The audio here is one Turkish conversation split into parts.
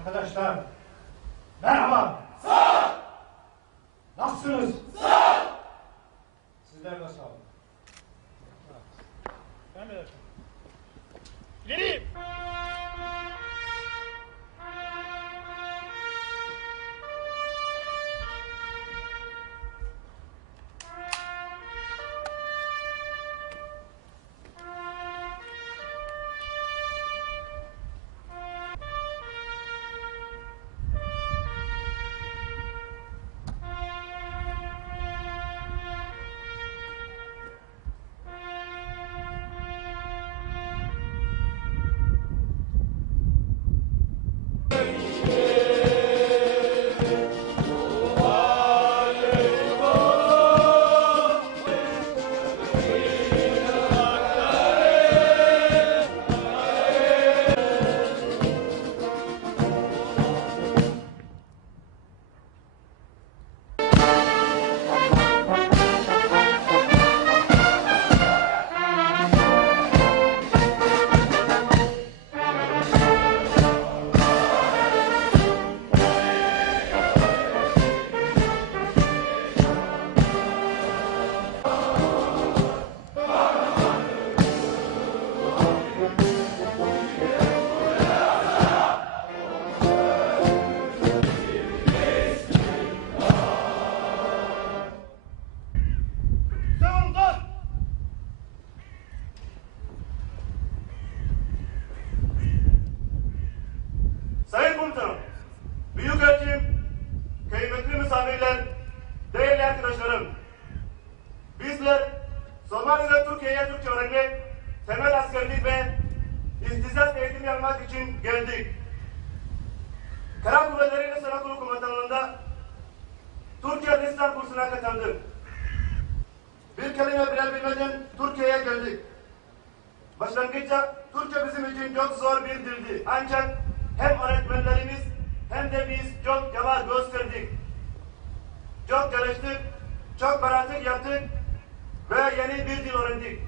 Arkadaşlar, merhaba. Sağ ol. Nasılsınız? Sağ ol. Sizler de sağ olun. Ben de İleri! Sayın Komutanım, Büyükelçim, kıymetli misafirler, değerli arkadaşlarım, bizler Somali'de Türkiye'ye Türkçe öğrenmek, temel askerlik ve ihtisas eğitimi yapmak için geldik. Kara Kuvvetleri ve Sanatkulu Komutanlığı'nda Türkçe lisan kursuna katıldım. Bir kelime bile bilmeden Türkiye'ye geldik. Başlangıçta Türkçe bizim için çok zor bir dildi. Ancak hem öğretmenlerimiz hem de biz çok çaba gösterdik. Çok çalıştık, çok pratik yaptık ve yeni bir dil öğrendik.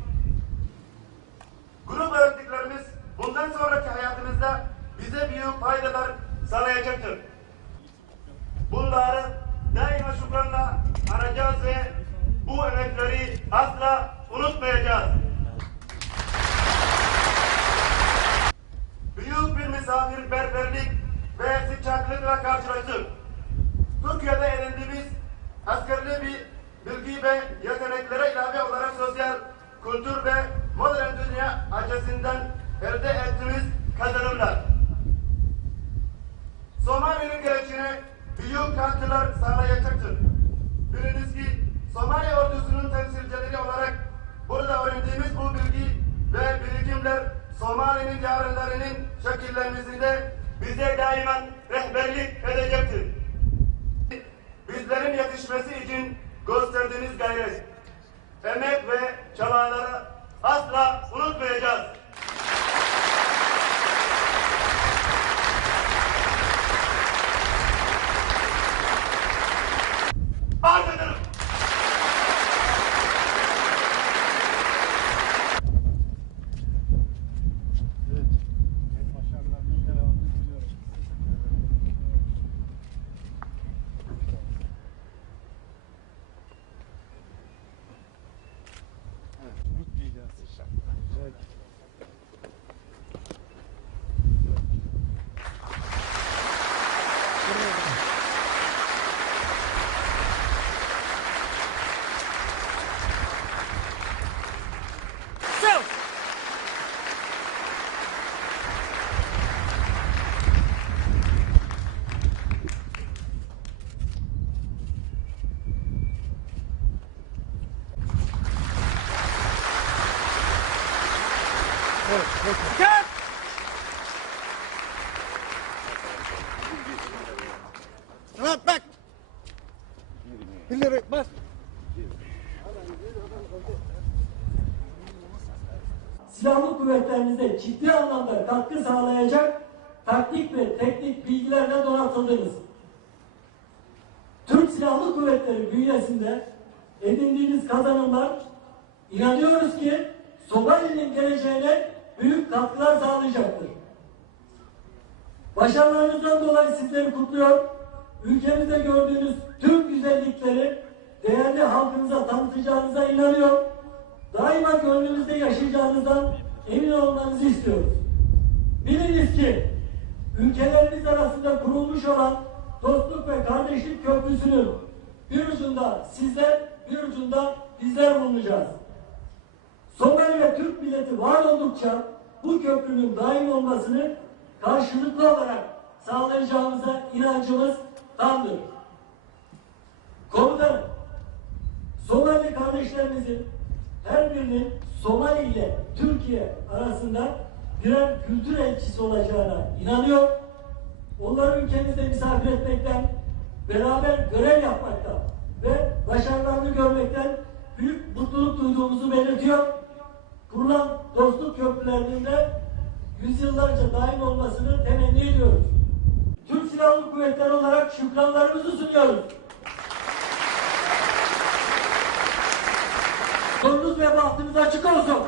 Grup öğrendiklerimiz bundan sonraki hayatımızda bize büyük faydalar sağlayacaktır. Bunları daima şükranla anacağız ve bu emekleri asla unutmayacağız. Büyük bir misafirperverlik ve sıcaklıkla karşılaştık. Türkiye'de edindiğimiz askerli bir bilgi ve yeteneklere ilave olarak sosyal, kültür ve modern dünya açısından elde ettiğimiz kazanımlar Somali'nin geleceğine büyük katkılar sağlayacaktır. Biliniz ki Somali ordusunun temsilcileri olarak burada öğrendiğimiz bu bilgi ve birikimler Somali'nin yarınlarının şekillenmesinde bize daima rehberlik edecektir. Bizlerin yetişmesi için gösterdiğiniz gayret, emek ve çabaları asla unutmayacağız. Arz ederim. Dikkat! Tamam bak. İleri bas. Silahlı kuvvetlerinize ciddi anlamda katkı sağlayacak taktik ve teknik bilgilerle donatıldınız. Türk Silahlı Kuvvetleri bünyesinde edindiğiniz kazanımlar inanıyoruz ki Somali'nin geleceğine büyük katkılar sağlayacaktır. Başarılarınızdan dolayı sizleri kutluyor. Ülkemizde gördüğünüz tüm güzellikleri değerli halkımıza tanıtacağınıza inanıyor. Daima gönlümüzde yaşayacağınızdan emin olmanızı istiyoruz. Biliniz ki ülkelerimiz arasında kurulmuş olan dostluk ve kardeşlik köprüsünün bir ucunda sizler, bir ucunda bizler bulunacağız. Somali ve Türk milleti var oldukça bu köprünün daim olmasını karşılıklı olarak sağlayacağımıza inancımız tamdır. Komutanım, Somali kardeşlerimizin her birinin Somali ile Türkiye arasında birer kültür elçisi olacağına inanıyor. Onları ülkemizde misafir etmekten, beraber görev yapmaktan ve başarılarını görmekten büyük mutluluk duyduğumuzu belirtiyor. Kurulan dostluk köprülerinin de yüzyıllarca daim olmasını temenni ediyoruz. Türk Silahlı Kuvvetleri olarak şükranlarımızı sunuyoruz. Sonunuz ve bahtınız açık olsun.